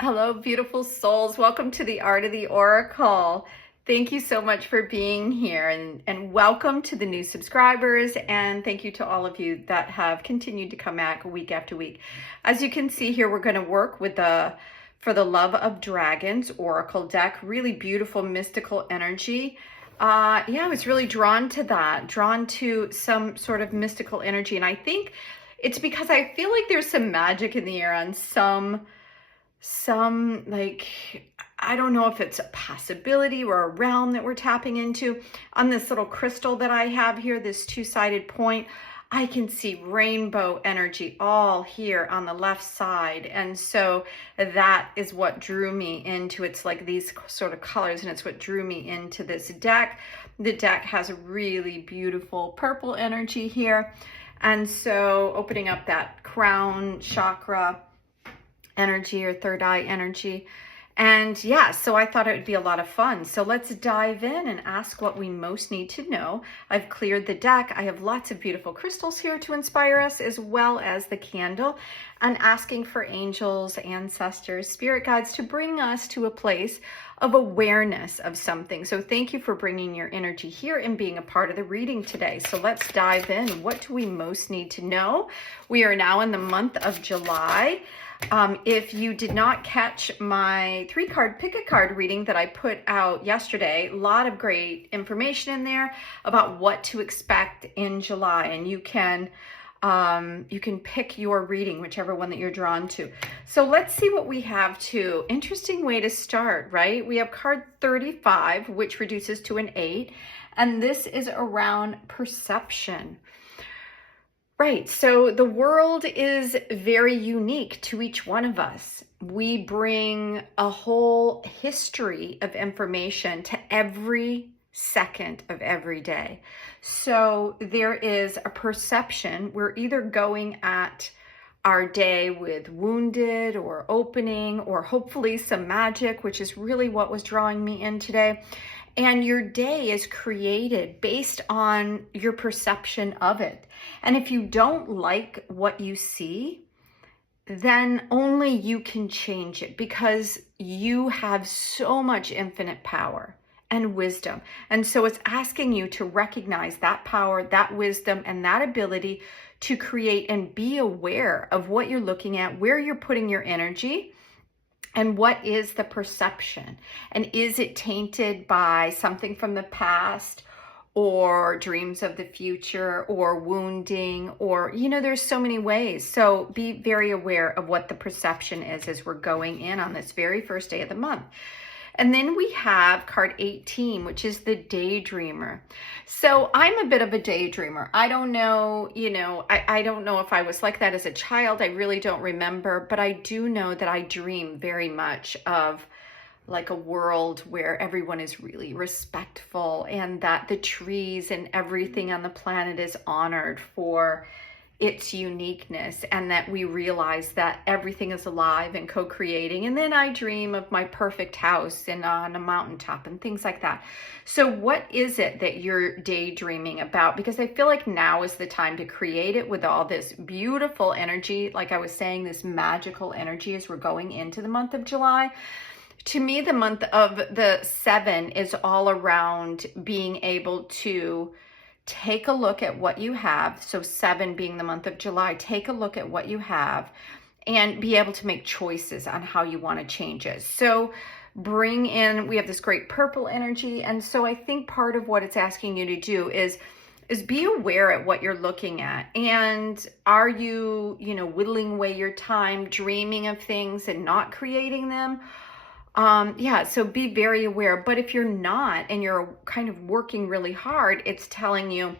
Hello, beautiful souls. Welcome to the Art of the Oracle. Thank you so much for being here and welcome to the new subscribers. And thank you to all of you that have continued to come back week after week. As you can see here, we're going to work with For the Love of Dragons Oracle deck. Really beautiful mystical energy. Yeah, I was really drawn to that, drawn to some sort of mystical energy. And I think it's because I feel like there's some magic in the air on some like, I don't know if it's a possibility or a realm that we're tapping into. On this little crystal that I have here, this two-sided point, I can see rainbow energy all here on the left side. And so that is what drew me into, it's like these sort of colors, and it's what drew me into this deck. The deck has a really beautiful purple energy here. And so opening up that crown chakra energy or third eye energy. And yeah, so I thought it would be a lot of fun. So let's dive in and ask what we most need to know. I've cleared the deck. I have lots of beautiful crystals here to inspire us, as well as the candle, and asking for angels, ancestors, spirit guides to bring us to a place of awareness of something. So thank you for bringing your energy here and being a part of the reading today. So let's dive in. What do we most need to know? We are now in the month of July. If you did not catch my 3-card pick a card reading that I put out yesterday, a lot of great information in there about what to expect in July, and you can pick your reading, whichever one that you're drawn to. So let's see what we have too. Interesting way to start, right? We have card 35, which reduces to an 8, and this is around perception. Right, so the world is very unique to each one of us. We bring a whole history of information to every second of every day. So there is a perception. We're either going at our day with wounded or opening, or hopefully some magic, which is really what was drawing me in today. And your day is created based on your perception of it. And if you don't like what you see, then only you can change it, because you have so much infinite power and wisdom. And so it's asking you to recognize that power, that wisdom, and that ability to create and be aware of what you're looking at, where you're putting your energy, and what is the perception. And is it tainted by something from the past, or dreams of the future, or wounding, or, there's so many ways. So be very aware of what the perception is as we're going in on this very first day of the month. And then we have card 18, which is the daydreamer. So I'm a bit of a daydreamer. I don't know, I don't know if I was like that as a child. I really don't remember, but I do know that I dream very much of like a world where everyone is really respectful, and that the trees and everything on the planet is honored for its uniqueness, and that we realize that everything is alive and co-creating. And then I dream of my perfect house and on a mountaintop and things like that. So what is it that you're daydreaming about? Because I feel like now is the time to create it with all this beautiful energy. Like I was saying, this magical energy as we're going into the month of July. To me, the month of the 7 is all around being able to take a look at what you have. So 7 being the month of July, take a look at what you have and be able to make choices on how you want to change it. So bring in, we have this great purple energy. And so I think part of what it's asking you to do is be aware at what you're looking at. And are you, whittling away your time, dreaming of things and not creating them? Yeah, so be very aware. But if you're not, and you're kind of working really hard, it's telling you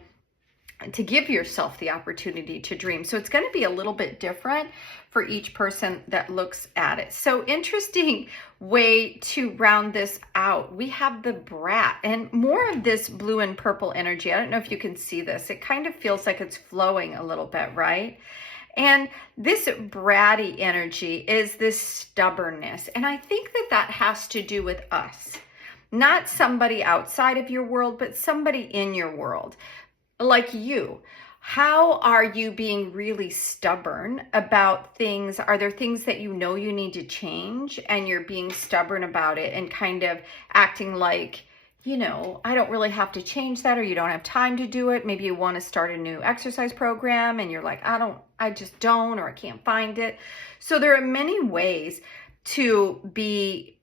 to give yourself the opportunity to dream. So it's going to be a little bit different for each person that looks at it. So interesting way to round this out. We have the brat, and more of this blue and purple energy. I don't know if you can see this. It kind of feels like it's flowing a little bit, right? And this bratty energy is this stubbornness. And I think that that has to do with us, not somebody outside of your world, but somebody in your world, like you. How are you being really stubborn about things? Are there things that you know you need to change and you're being stubborn about it and kind of acting like, I don't really have to change that, or you don't have time to do it. Maybe you want to start a new exercise program and you're like, I just don't, or I can't find it. So there are many ways to be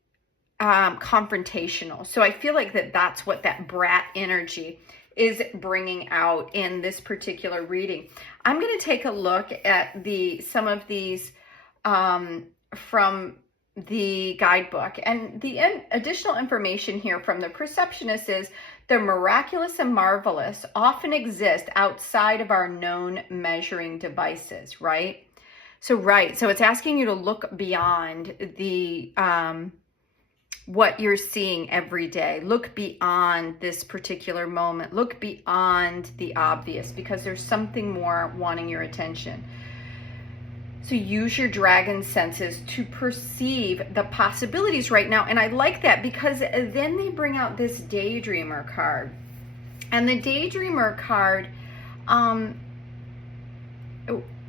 confrontational. So I feel like that's what that brat energy is bringing out in this particular reading. I'm going to take a look at some of these from the guidebook, and the additional information here from the perceptionist is the miraculous and marvelous often exist outside of our known measuring devices, right? So it's asking you to look beyond the what you're seeing every day. Look beyond this particular moment. Look beyond the obvious, because there's something more wanting your attention. So use your dragon senses to perceive the possibilities right now. And I like that, because then they bring out this daydreamer card. And the daydreamer card,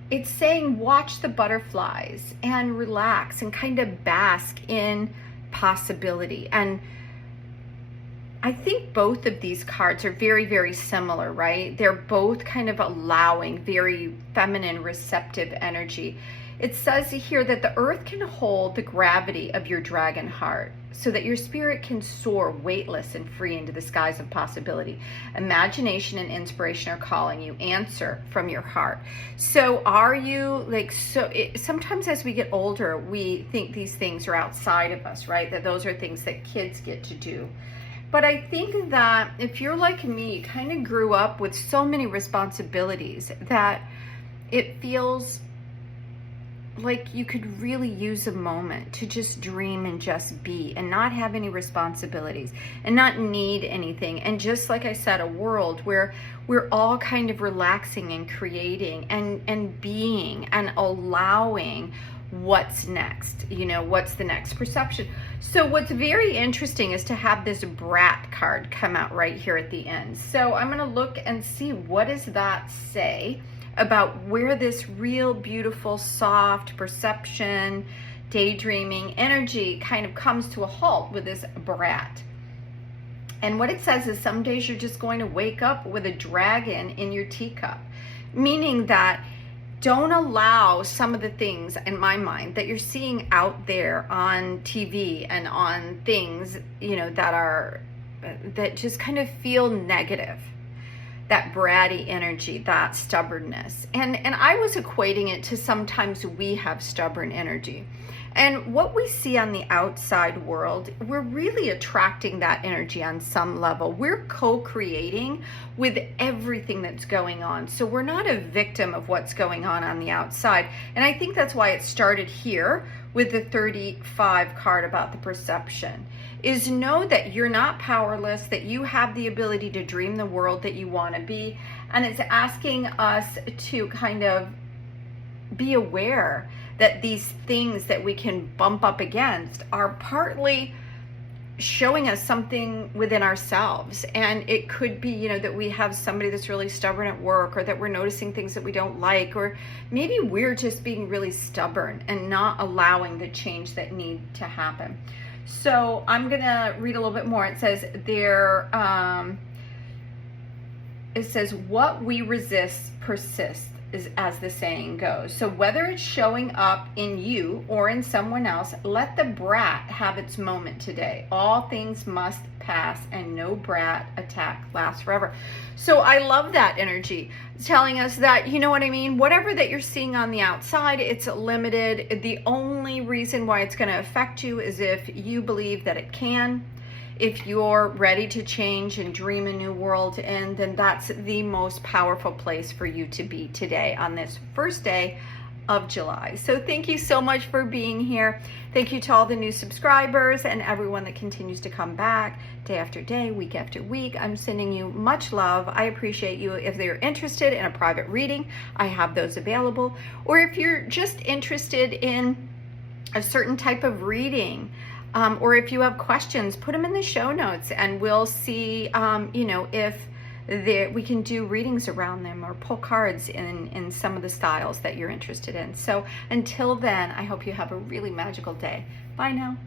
it's saying watch the butterflies and relax and kind of bask in possibility. And I think both of these cards are very, very similar, right? They're both kind of allowing very feminine, receptive energy. It says here that the earth can hold the gravity of your dragon heart so that your spirit can soar weightless and free into the skies of possibility. Imagination and inspiration are calling you. Answer from your heart. So are you sometimes as we get older, we think these things are outside of us, right? That those are things that kids get to do. But I think that if you're like me, you kind of grew up with so many responsibilities that it feels like you could really use a moment to just dream and just be and not have any responsibilities and not need anything. And just like I said, a world where we're all kind of relaxing and creating and being and allowing what's next, what's the next perception. So what's very interesting is to have this brat card come out right here at the end. So I'm going to look and see, what does that say about where this real beautiful, soft perception, daydreaming energy kind of comes to a halt with this brat. And what it says is some days you're just going to wake up with a dragon in your teacup, meaning that don't allow some of the things, in my mind, that you're seeing out there on TV and on things, that just kind of feel negative. That bratty energy, that stubbornness. And I was equating it to sometimes we have stubborn energy. And what we see on the outside world, we're really attracting that energy on some level. We're co-creating with everything that's going on. So we're not a victim of what's going on the outside. And I think that's why it started here with the 35 card about the perception. Is know that you're not powerless, that you have the ability to dream the world that you want to be. And it's asking us to kind of be aware that these things that we can bump up against are partly showing us something within ourselves. And it could be, that we have somebody that's really stubborn at work, or that we're noticing things that we don't like, or maybe we're just being really stubborn and not allowing the change that need to happen. So I'm going to read a little bit more. It says what we resist persists, is as the saying goes. So whether it's showing up in you or in someone else, let the brat have its moment today. All things must pass and no brat attack lasts forever. So I love that energy. It's telling us that, you know what I mean? Whatever that you're seeing on the outside, it's limited. The only reason why it's going to affect you is if you believe that it can. If you're ready to change and dream a new world, and then that's the most powerful place for you to be today on this first day of July. So thank you so much for being here. Thank you to all the new subscribers and everyone that continues to come back day after day, week after week. I'm sending you much love. I appreciate you. If they're interested in a private reading, I have those available. Or if you're just interested in a certain type of reading, or if you have questions, put them in the show notes and we'll see, if we can do readings around them or pull cards in some of the styles that you're interested in. So until then, I hope you have a really magical day. Bye now.